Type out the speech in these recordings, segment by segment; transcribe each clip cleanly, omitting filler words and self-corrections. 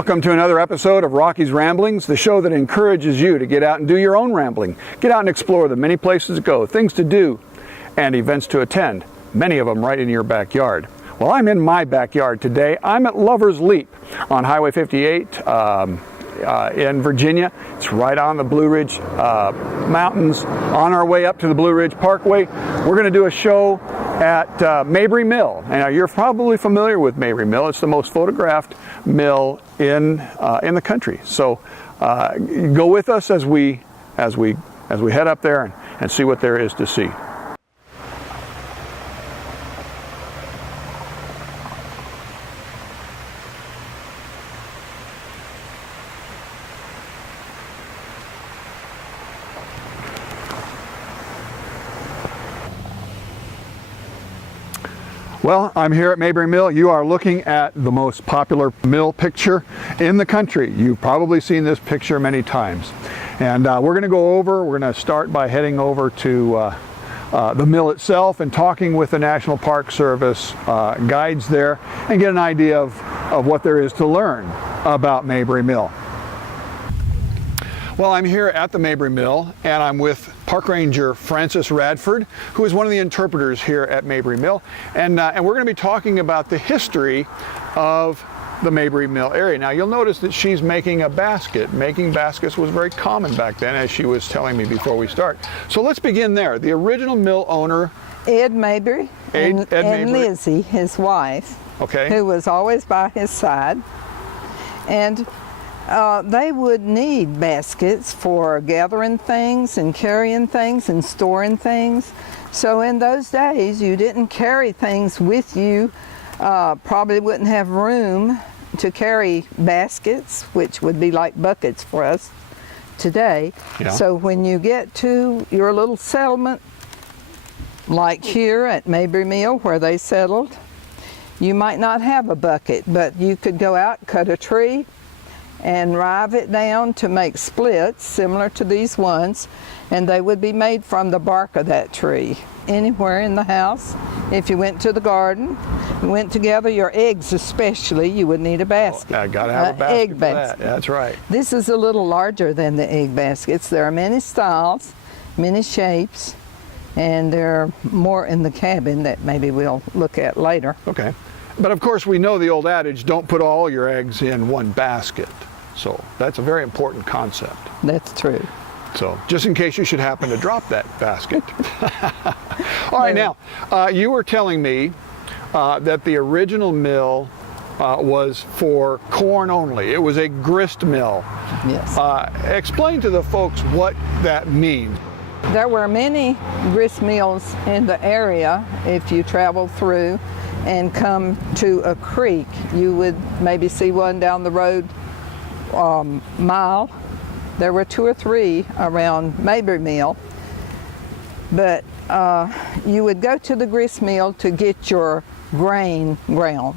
Welcome to another episode of Rocky's Ramblings, the show that encourages you to get out and do your own rambling. Get out and explore the many places to go, things to do, and events to attend, many of them right in your backyard. Well, I'm in my backyard today. I'm at Lover's Leap on Highway 58 in Virginia. It's right on the Blue Ridge Mountains, on our way up to the Blue Ridge Parkway. We're going to do a show at Mabry Mill. Now, you're probably familiar with Mabry Mill. It's the most photographed mill in the country. So go with us as we head up there and see what there is to see. Well, I'm here at Mabry Mill. You are looking at the most popular mill picture in the country. You've probably seen this picture many times. And we're going to start by heading over to the mill itself and talking with the National Park Service guides there and get an idea of what there is to learn about Mabry Mill. Well, I'm here at the Mabry Mill, and I'm with Park Ranger Francis Radford, who is one of the interpreters here at Mabry Mill, and we're going to be talking about the history of the Mabry Mill area. Now, you'll notice that she's making a basket. Making baskets was very common back then, as she was telling me before we start. So let's begin there. The original mill owner, Ed Mabry, and Lizzie, his wife, okay, who was always by his side, and they would need baskets for gathering things and carrying things and storing things. So in those days, you didn't carry things with you. Probably wouldn't have room to carry baskets, which would be like buckets for us today. Yeah. So when you get to your little settlement, like here at Mabry Mill where they settled, you might not have a bucket, but you could go out, cut a tree, and rive it down to make splits similar to these ones, and they would be made from the bark of that tree. Anywhere in the house, if you went to the garden, you went to gather your eggs especially, you would need a basket. I gotta have a basket egg for basket. that. That's right. This is a little larger than the egg baskets. There are many styles, many shapes, and there are more in the cabin that maybe we'll look at later. Okay. But of course, we know the old adage, don't put all your eggs in one basket. So that's a very important concept. That's true. So just in case you should happen to drop that basket. All right, now, you were telling me that the original mill was for corn only. It was a grist mill. Yes. Explain to the folks what that means. There were many grist mills in the area. If you traveled through and come to a creek, you would maybe see one down the road mile. There were 2 or 3 around Mabry Mill, but you would go to the grist mill to get your grain ground.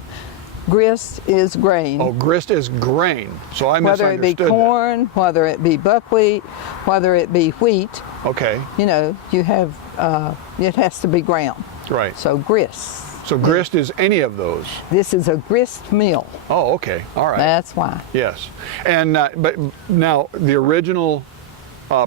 Grist is grain. Oh, grist is grain. So I whether misunderstood it be corn, whether it be buckwheat, whether it be wheat. Okay. You know, you have it has to be ground. Right. So grist. So grist is any of those? This is a grist mill. Oh, okay. All right. That's why. Yes. And but now the original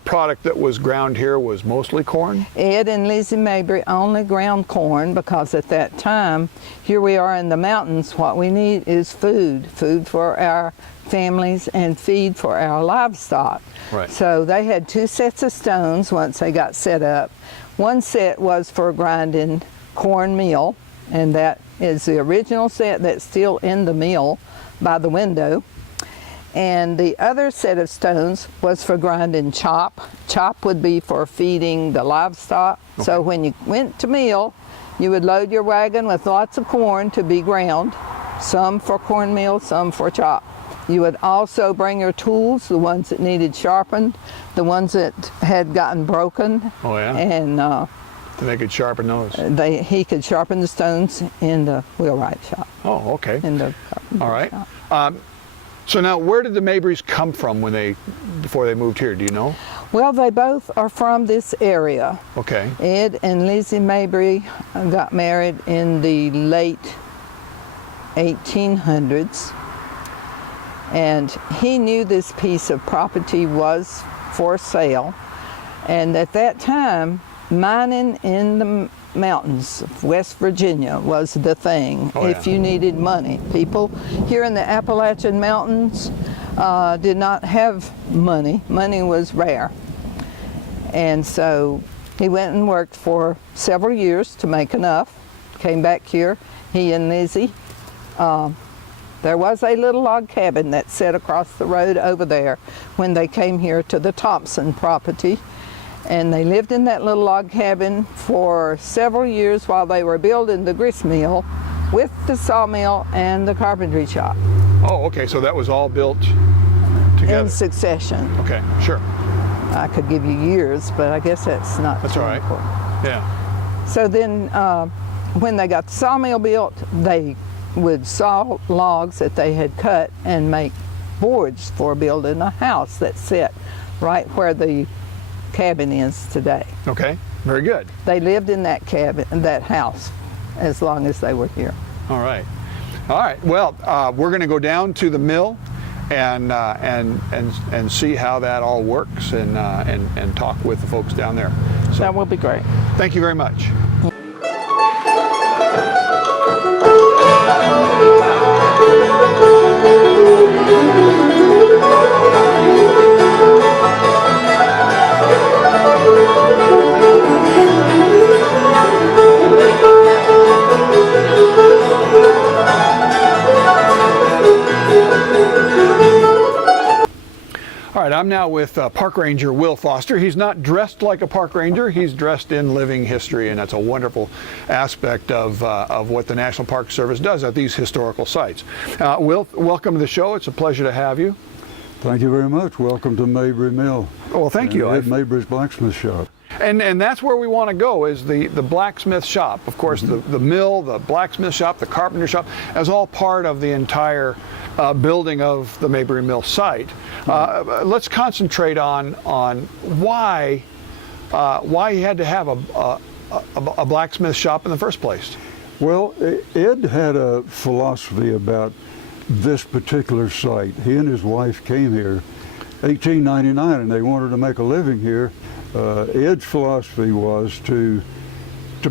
product that was ground here was mostly corn? Ed and Lizzie Mabry only ground corn because at that time, here we are in the mountains, what we need is food for our families and feed for our livestock. Right. So they had 2 sets of stones once they got set up. One set was for grinding cornmeal, and that is the original set that's still in the mill by the window. And the other set of stones was for grinding chop. Chop would be for feeding the livestock. Okay. So when you went to mill, you would load your wagon with lots of corn to be ground, some for cornmeal, some for chop. You would also bring your tools, the ones that needed sharpened, the ones that had gotten broken. Oh yeah. And they could sharpen those. He could sharpen the stones in the wheelwright shop. Oh, okay. In the all right. Shop. So now, where did the Mabrys come from before they moved here? Do you know? Well, they both are from this area. Okay. Ed and Lizzie Mabry got married in the late 1800s. And he knew this piece of property was for sale. And at that time, mining in the mountains of West Virginia was the thing. Oh, yeah. If you needed money. People here in the Appalachian Mountains did not have money. Money was rare. And so he went and worked for several years to make enough. Came back here, he and Lizzie. There was a little log cabin that sat across the road over there when they came here to the Thompson property. And they lived in that little log cabin for several years while they were building the grist mill with the sawmill and the carpentry shop. Oh, okay, so that was all built together. In succession. Okay, sure. I could give you years, but I guess that's not That's too all right. important. Yeah. So then when they got the sawmill built, they would saw logs that they had cut and make boards for building a house that sat right where the cabin is today. Okay, very good. They lived in that cabin, that house, as long as they were here. All right. All right. Well, we're going to go down to the mill and see how that all works and talk with the folks down there. So That will be great. thank you very much. All right, I'm now with Park Ranger Will Foster. He's not dressed like a park ranger, he's dressed in living history, and that's a wonderful aspect of what the National Park Service does at these historical sites. Will, welcome to the show. It's a pleasure to have you. Thank you very much. Welcome to Mabry Mill. Oh, well, thank you. At Mabry's Blacksmith Shop. And that's where we want to go, is the Blacksmith Shop. Of course, the mill, the Blacksmith Shop, the Carpenter Shop, as all part of the entire building of the Mabry Mill site. Let's concentrate on why you had to have a blacksmith shop in the first place. Well, Ed had a philosophy about this particular site. He and his wife came here 1899 and they wanted to make a living here. Ed's philosophy was to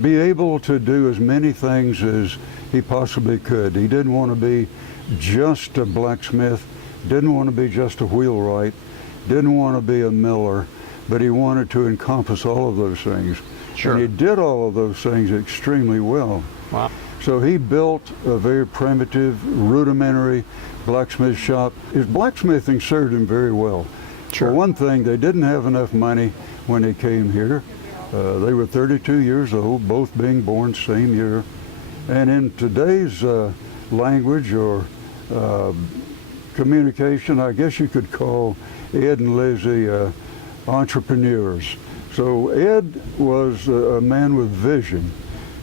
be able to do as many things as he possibly could. He didn't want to be just a blacksmith, didn't want to be just a wheelwright, didn't want to be a miller, but he wanted to encompass all of those things. Sure. And he did all of those things extremely well. Wow. So he built a very primitive, rudimentary blacksmith shop. His blacksmithing served him very well. Sure. For one thing, they didn't have enough money when they came here. They were 32 years old, both being born same year. And in today's language or communication, I guess you could call Ed and Lizzie entrepreneurs. So Ed was a man with vision.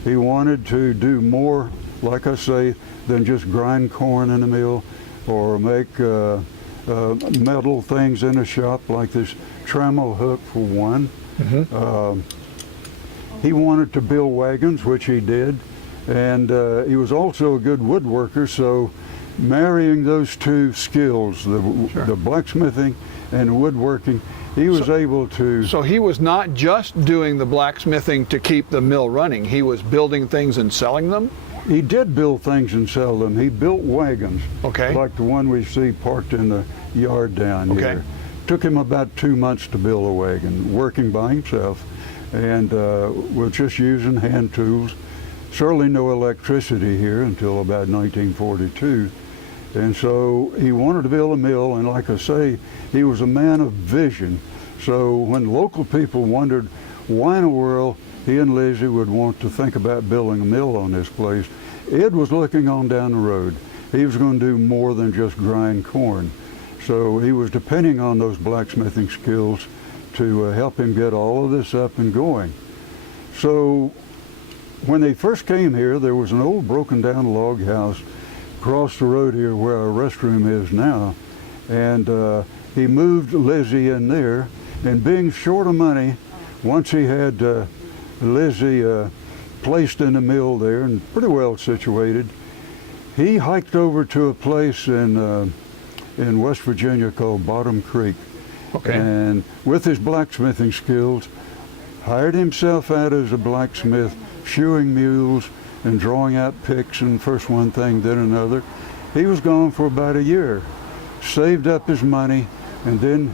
He wanted to do more, like I say, than just grind corn in a mill or make metal things in a shop, like this trammel hook for one. He wanted to build wagons, which he did, and he was also a good woodworker, so marrying those two skills, the blacksmithing and woodworking, he was able to... So he was not just doing the blacksmithing to keep the mill running, he was building things and selling them? He did build things and sell them. He built wagons, Okay. like the one we see parked in the yard down Okay. here. Took him about 2 months to build a wagon, working by himself, and was just using hand tools. Certainly no electricity here until about 1942. And so he wanted to build a mill, and like I say, he was a man of vision. So when local people wondered why in the world he and Lizzie would want to think about building a mill on this place, Ed was looking on down the road. He was going to do more than just grind corn. So he was depending on those blacksmithing skills to help him get all of this up and going. So when they first came here, there was an old broken down log house across the road here where our restroom is now. And he moved Lizzie in there, and being short of money, once he had Lizzie placed in the mill there and pretty well situated, he hiked over to a place in in West Virginia called Bottom Creek. Okay. And with his blacksmithing skills, hired himself out as a blacksmith, shoeing mules and drawing out picks, and first one thing, then another. He was gone for about a year, saved up his money, and then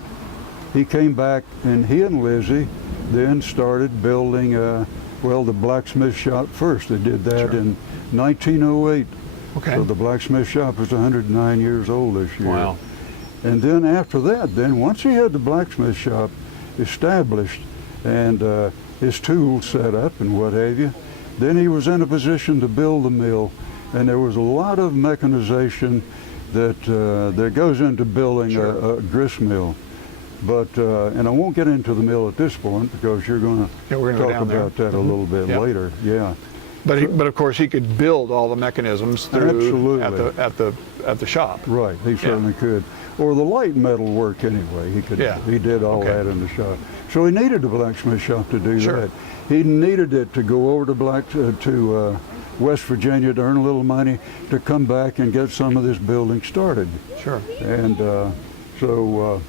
he came back, and he and Lizzie then started building, well, the Blacksmith Shop first. They did that in 1908. Okay. So the Blacksmith Shop was 109 years old this year. Wow. And then after that, then once he had the Blacksmith Shop established and his tools set up and what have you, then he was in a position to build the mill. And there was a lot of mechanization that goes into building a grist mill. But, and I won't get into the mill at this point because you're going to we're gonna talk about that a little bit later. Yeah. But of course he could build all the mechanisms through Absolutely. at the shop. Right, he certainly could. Or the light metal work anyway. He could. Yeah. He did all that in the shop. So he needed the blacksmith shop to do Sure. that. He needed it to go over to West Virginia to earn a little money to come back and get some of this building started. Sure. And so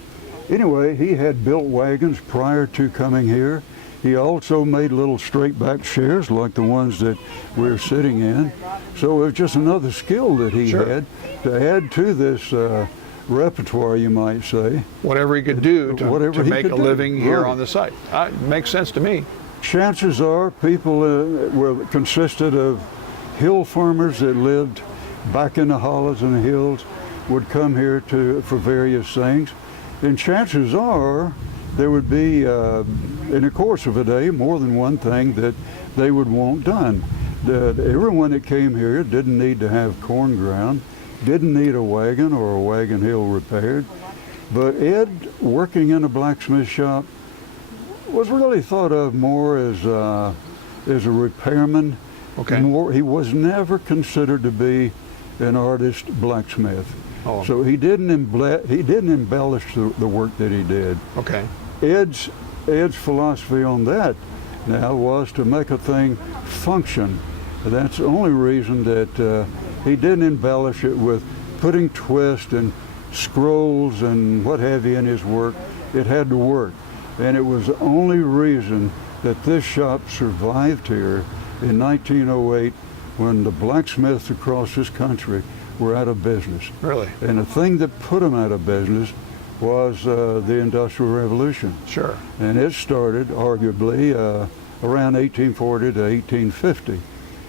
anyway, he had built wagons prior to coming here. He also made little straight back chairs like the ones that we're sitting in. So it was just another skill that he had to add to this repertoire, you might say. Whatever he could do to make a living here Right. on the site. Makes sense to me. Chances are people consisted of hill farmers that lived back in the hollows and the hills would come here for various things. And chances are there would be, in the course of a day, more than one thing that they would want done. Everyone that came here didn't need to have corn ground, didn't need a wagon or a wagon hill repaired. But Ed, working in a blacksmith shop, was really thought of more as a repairman. Okay. He was never considered to be an artist blacksmith. Oh. So he didn't embellish the work that he did. Okay. Ed's philosophy on that now was to make a thing function. That's the only reason that he didn't embellish it with putting twists and scrolls and what have you in his work. It had to work. And it was the only reason that this shop survived here in 1908 when the blacksmiths across this country were out of business. Really? And the thing that put them out of business was the Industrial Revolution. Sure. And it started arguably around 1840 to 1850.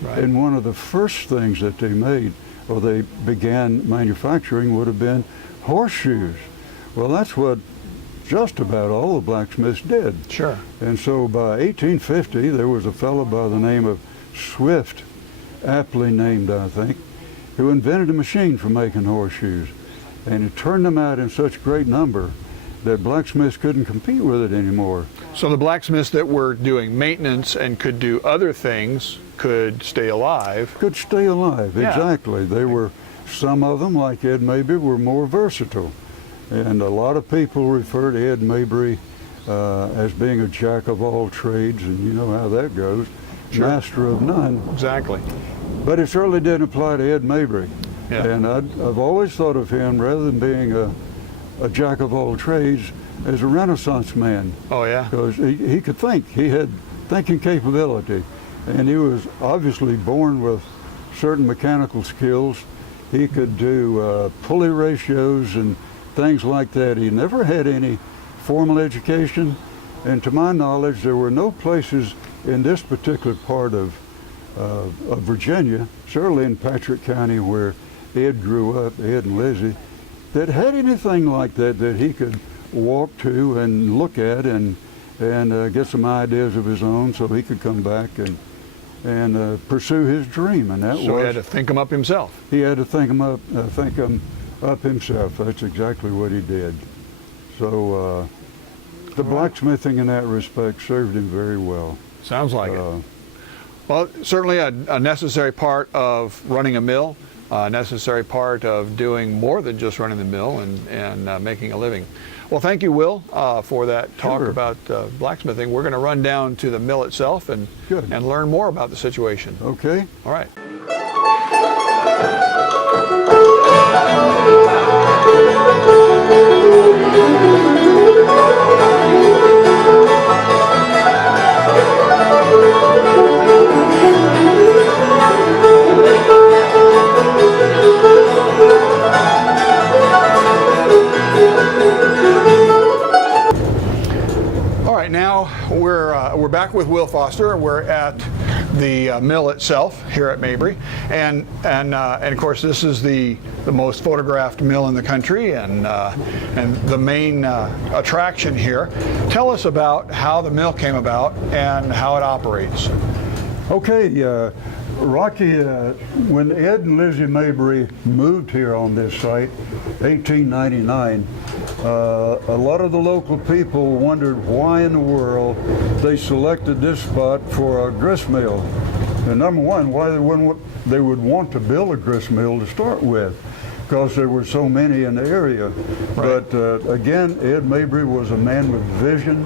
Right. And one of the first things that they made, or they began manufacturing, would have been horseshoes. Well, that's what just about all the blacksmiths did. Sure. And so by 1850, there was a fellow by the name of Swift, aptly named, I think, who invented a machine for making horseshoes. And it turned them out in such great number that blacksmiths couldn't compete with it anymore. So the blacksmiths that were doing maintenance and could do other things could stay alive. Could stay alive, Yeah. exactly. They were, some of them, like Ed Mabry, were more versatile. And a lot of people refer to Ed Mabry as being a jack of all trades, and you know how that goes, Sure. master of none. Exactly. But it certainly didn't apply to Ed Mabry. Yeah. And I've always thought of him, rather than being a jack of all trades, as a Renaissance man. Oh yeah. Because he could think. He had thinking capability. And he was obviously born with certain mechanical skills. He could do pulley ratios and things like that. He never had any formal education. And to my knowledge, there were no places in this particular part of Virginia, certainly in Patrick County where Ed grew up, Ed and Lizzie, that had anything like that that he could walk to and look at and get some ideas of his own so he could come back and pursue his dream. And that So he had to think them up himself. he had to think them up himself. That's exactly what he did. So the blacksmithing in that respect served him very well. Sounds like it. Well, certainly a necessary part of running a mill, a necessary part of doing more than just running the mill and making a living. Well, thank you, Will, for that talk Sure. about blacksmithing. We're going to run down to the mill itself and learn more about the situation. Okay. All right. we're back with Will Foster. We're at the mill itself here at Mabry, and of course this is the most photographed mill in the country, and the main attraction here. Tell us about how the mill came about and how it operates. Okay, Rocky, when Ed and Lizzie Mabry moved here on this site, 1899, a lot of the local people wondered why in the world they selected this spot for a grist mill. And number one, why they would want to build a grist mill to start with, because there were so many in the area. Right. But again, Ed Mabry was a man with vision,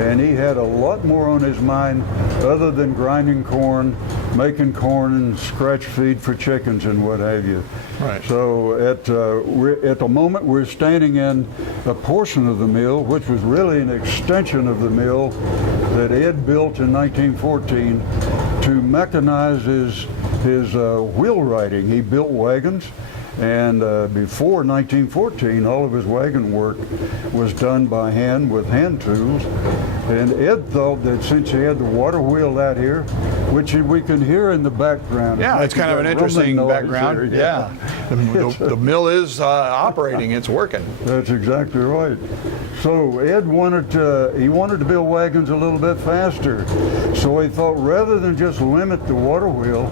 and he had a lot more on his mind other than grinding corn, making corn and scratch feed for chickens and what have you. Right. So at the moment we're standing in a portion of the mill, which was really an extension of the mill that Ed built in 1914 to mechanize his wheel riding. He built wagons. And before 1914, all of his wagon work was done by hand with hand tools. And Ed thought that since he had the water wheel out here, which we can hear in the background. Yeah, it's kind of an interesting background. There, yeah, the mill is operating; it's working. That's exactly right. So Ed wanted to build wagons a little bit faster. So he thought rather than just limit the water wheel,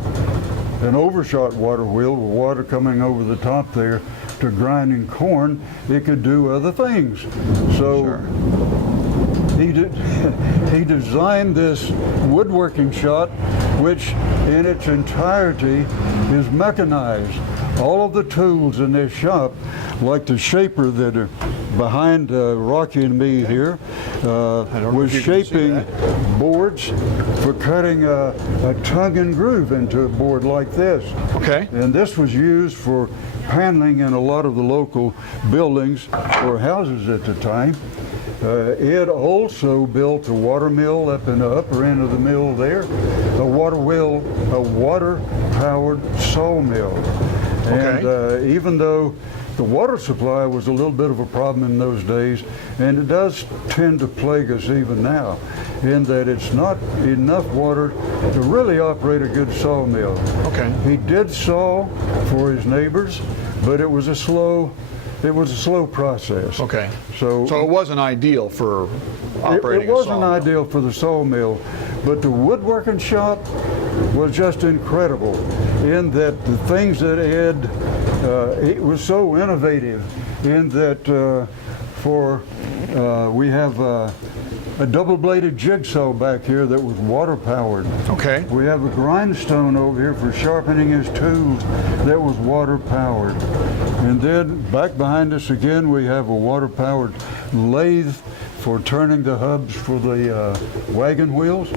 an overshot water wheel with water coming over the top there to grinding corn, it could do other things. So sure. He designed this woodworking shop, which in its entirety is mechanized. All of the tools in this shop, like the shaper that are behind Rocky and me here, was shaping boards for cutting a tongue and groove into a board like this. Okay. And this was used for paneling in a lot of the local buildings or houses at the time. Ed also built a water mill up in the upper end of the mill there, a water-powered sawmill. Okay. And even though the water supply was a little bit of a problem in those days, and it does tend to plague us even now, in that it's not enough water to really operate a good sawmill. Okay. He did saw for his neighbors, but it was a slow process. Okay. So it wasn't ideal for operating. It wasn't a sawmill. ideal for the sawmill, but the woodworking shop was just incredible in that the things that Ed, it was so innovative in that we have a double-bladed jigsaw back here that was water-powered. Okay. We have a grindstone over here for sharpening his tools that was water-powered. And then back behind us again, we have a water-powered lathe for turning the hubs for the wagon wheels.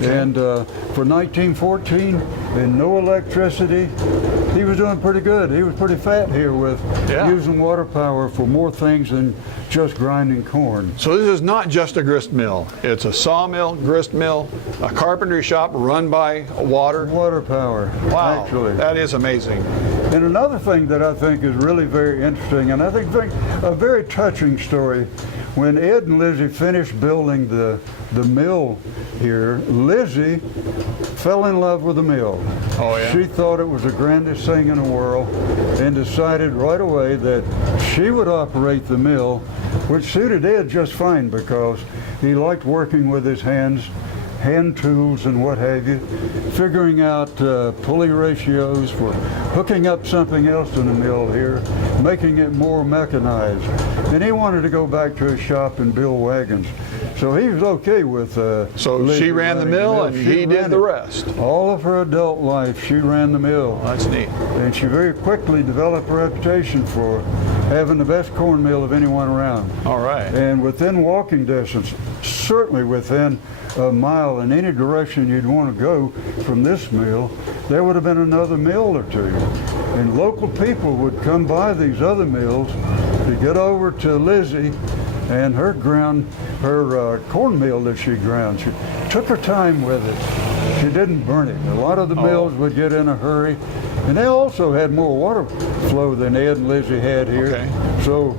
Okay. And for 1914 and no electricity, he was doing pretty good. He was pretty fat here with using water power for more things than just grinding corn. So this is not just a grist mill. It's a sawmill, grist mill, a carpentry shop run by water. Water power, Wow, actually. that is amazing. And another thing that I think is really very interesting, and I think a very touching story, when Ed and Lizzie finished building the mill here, Lizzie fell in love with the mill. Oh, yeah? She thought it was the grandest thing in the world and decided right away that she would operate the mill, which suited Ed just fine because he liked working with his hands, hand tools and what have you, figuring out pulley ratios for hooking up something else in the mill here, making it more mechanized. And he wanted to go back to his shop and build wagons. So he was okay with So Lizzie she ran the running mill and he did the rest. All of her adult life, she ran the mill. That's neat. And she very quickly developed a reputation for having the best corn mill of anyone around. All right. And within walking distance, certainly within a mile in any direction you'd want to go from this mill, there would have been another mill or two. And local people would come by these other mills to get over to Lizzie and her corn meal that she ground. She took her time with it. She didn't burn it. A lot of the mills would get in a hurry, and they also had more water flow than Ed and Lizzie had here. Okay. So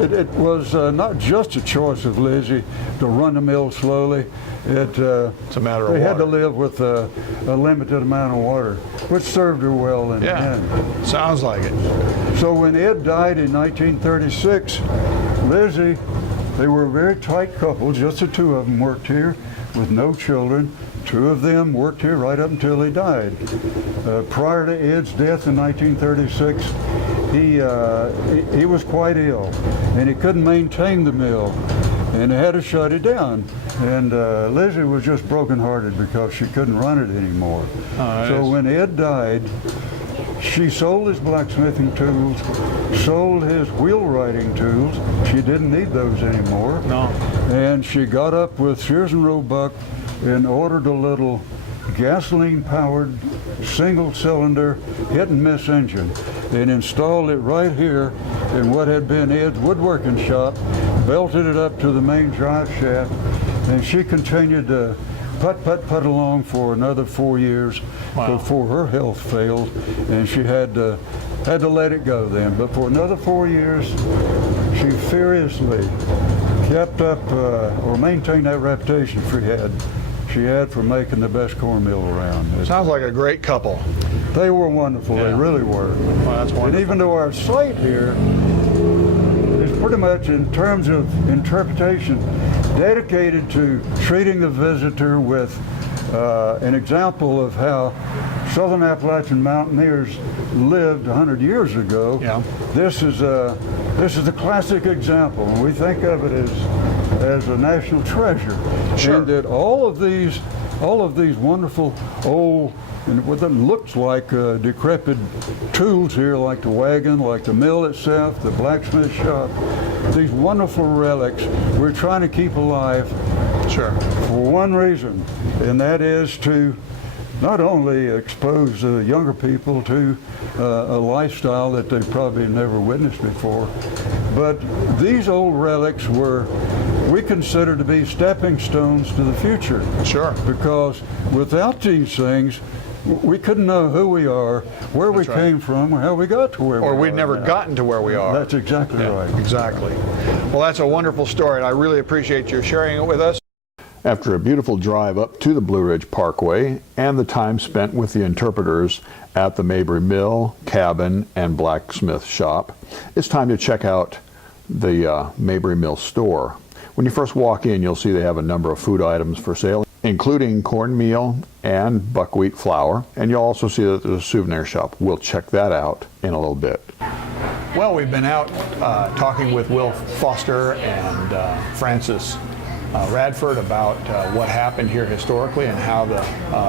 It was not just a choice of Lizzie to run the mill slowly. It's a matter of They had to water. live with a limited amount of water, which served her well in the end. Sounds like it. So when Ed died in 1936, Lizzie, they were a very tight couple. Just the two of them worked here with no children. Two of them worked here right up until he died. Prior to Ed's death in 1936, he was quite ill, and he couldn't maintain the mill, and they had to shut it down. And Lizzie was just brokenhearted because she couldn't run it anymore. So when Ed died, she sold his blacksmithing tools, sold his wheelwrighting tools. She didn't need those anymore. No. And she got up with Sears and Roebuck and ordered a little gasoline-powered single-cylinder hit-and-miss engine and installed it right here in what had been Ed's woodworking shop, belted it up to the main drive shaft, and she continued to put along for another 4 years before her health failed, and she had to let it go then. But for another 4 years, she furiously kept up or maintained that reputation she had for making the best cornmeal around. Sounds like a great couple. They were wonderful. Yeah. They really were. Well, that's wonderful. And even though our site here is pretty much, in terms of interpretation, dedicated to treating the visitor with an example of how Southern Appalachian mountaineers lived 100 years ago. Yeah. This is a classic example, and we think of it as a national treasure. Sure. And that all of these wonderful old, and what that looks like decrepit tools here, like the wagon, like the mill itself, the blacksmith shop, these wonderful relics we're trying to keep alive. Sure. For one reason, and that is to not only expose younger people to a lifestyle that they've probably never witnessed before, but these old relics we consider to be stepping stones to the future. Sure. Because without these things, we couldn't know who we are, where we That's right. came from, or how we got to where we are. Or we'd never now. gotten to where we are. That's exactly right. Exactly. Well, that's a wonderful story, and I really appreciate you sharing it with us. After a beautiful drive up to the Blue Ridge Parkway and the time spent with the interpreters at the Mabry Mill, Cabin, and Blacksmith Shop, it's time to check out the Mabry Mill store. When you first walk in, you'll see they have a number of food items for sale, including cornmeal and buckwheat flour, and you'll also see that there's a souvenir shop. We'll check that out in a little bit. Well, we've been out talking with Will Foster and Francis Radford about what happened here historically and how the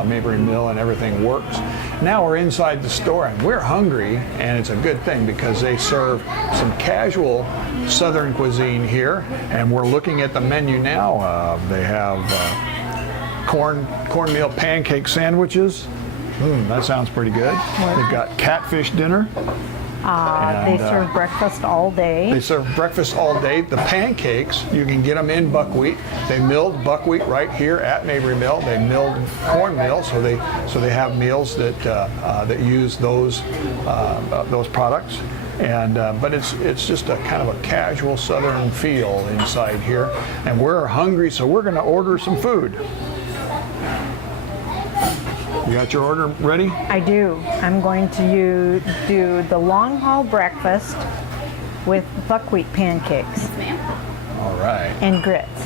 Mabry Mill and everything works. Now we're inside the store and we're hungry, and it's a good thing because they serve some casual Southern cuisine here, and we're looking at the menu now. They have cornmeal pancake sandwiches. That sounds pretty good. They've got catfish dinner. They serve breakfast all day. They serve breakfast all day. The pancakes, you can get them in buckwheat. They milled buckwheat right here at Mabry Mill. They milled cornmeal, so they have meals that use those products. And but it's just a kind of a casual Southern feel inside here. And we're hungry, so we're going to order some food. You got your order ready? I do. I'm going to do the long haul breakfast with buckwheat pancakes Yes, ma'am. All right. and grits.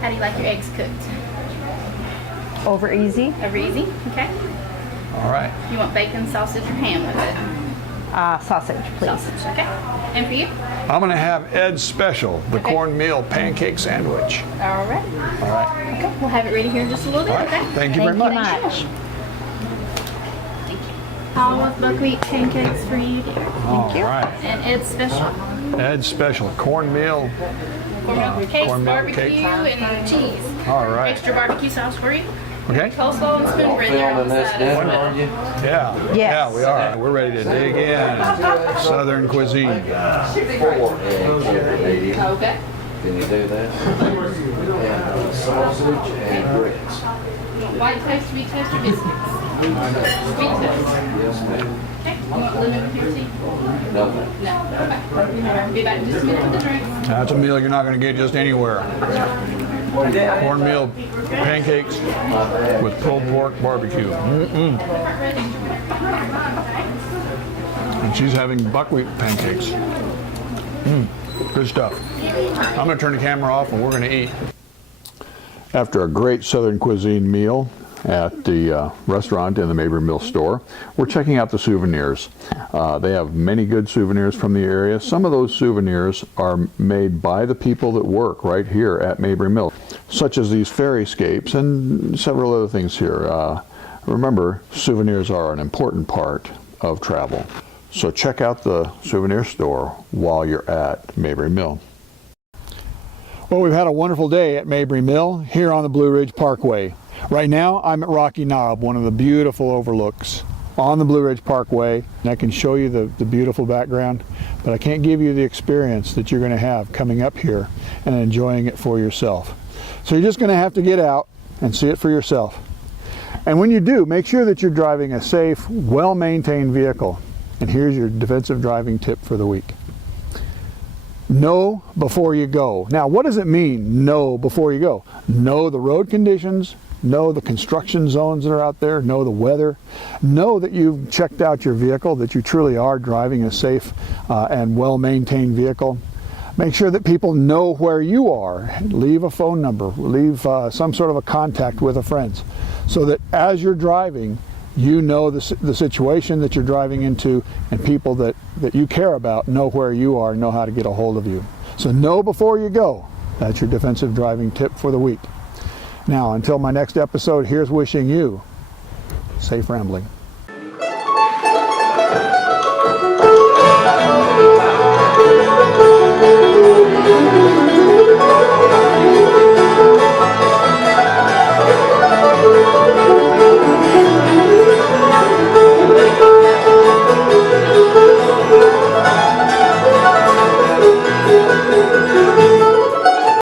How do you like your eggs cooked? Over easy. Over easy? Okay. All right. You want bacon, sausage, or ham with it? Sausage, please. Sausage, okay. And for you? I'm going to have Ed's special, the Okay. cornmeal pancake sandwich. All right. All right. Okay, we'll have it ready here in just a little bit, All right. okay? Thank you very Thank much. you much. All with buckwheat pancakes for you, dear. All right. And Ed's special. Ed's special, cornmeal. Cornmeal cakes, cornmeal barbecue, cake. and cheese. All right. Extra barbecue sauce for you. Okay. Coleslaw and spoon bread there on the side. as well. Yeah. Yes. Yeah, we are. We're ready to dig in. Southern cuisine. 4 eggs every day. Okay. Can you do that? And sausage and grits. White toast, sweet toast, or biscuits? Sweet toast. Yes, ma'am. Okay. Want lemon Pepsi? No. No. Okay. Be back in just a minute with the drinks. That's a meal you're not going to get just anywhere. Cornmeal pancakes with pulled pork barbecue. And she's having buckwheat pancakes. Good stuff. I'm going to turn the camera off and we're going to eat. After a great Southern cuisine meal at the restaurant in the Mabry Mill store, we're checking out the Souvenirs. They have many good souvenirs from the area. Some of those souvenirs are made by the people that work right here at Mabry Mill, such as these ferryscapes and several other things here. Remember, souvenirs are an important part of travel. So check out the souvenir store while you're at Mabry Mill. Well, we've had a wonderful day at Mabry Mill here on the Blue Ridge Parkway. Right now, I'm at Rocky Knob, one of the beautiful overlooks on the Blue Ridge Parkway. And I can show you the beautiful background, but I can't give you the experience that you're going to have coming up here and enjoying it for yourself. So you're just going to have to get out and see it for yourself. And when you do, make sure that you're driving a safe, well-maintained vehicle. And here's your defensive driving tip for the week. Know before you go. Now, what does it mean, know before you go? Know the road conditions, know the construction zones that are out there, know the weather, know that you've checked out your vehicle, that you truly are driving a safe and well-maintained vehicle. Make sure that people know where you are. Leave a phone number, leave some sort of a contact with a friend, so that as you're driving, you know the situation that you're driving into, and people that you care about know where you are, know how to get a hold of you. So know before you go. That's your defensive driving tip for the week. Now, until my next episode, here's wishing you safe rambling. Thank you.